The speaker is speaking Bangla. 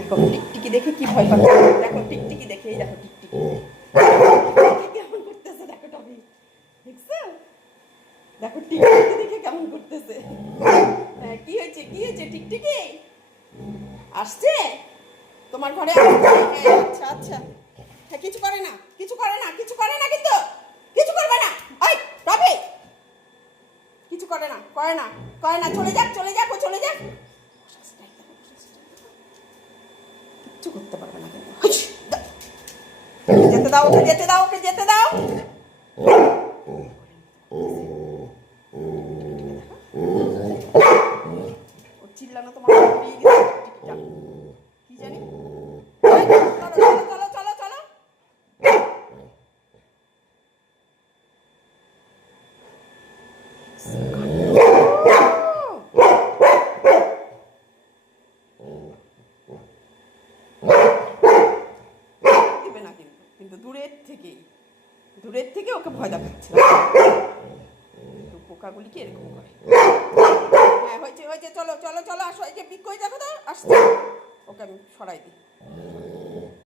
দেখো টিকটিকি দেখে কি ভয় পাচ্ছে, দেখো টিকটিকি দেখে, এই দেখো টিকটিকি কেমন করতেছে, দেখো টবি দেখছো, দেখো টিকটিকি দেখে কেমন করতেছে। হ্যাঁ, কি হয়েছে টিকটিকি আসছে তোমার ঘরে? আচ্ছা আচ্ছা, হ্যাঁ, কিছু করে না কিন্তু কিছু করবে না। ওই টবি কিছু করে না, চলে যাক ও চলে যাক, কিচ্ছু করতে পারবে না কিন্তু। যেতে দাও, ওকে যেতে দাও। ও চিল্লানো তোমার বেরিয়ে গেছে টিকটিকিটা, কি জানি। চলো দিবে না কিন্তু দূরের থেকে ওকে ভয় দেখাচ্ছে। পোকাগুলি কি এরকম করে? হ্যাঁ, হয়েছে চলো আসো, এই যে বিক করে দেখো তো আসছে, ওকে আমি সরাই দিই।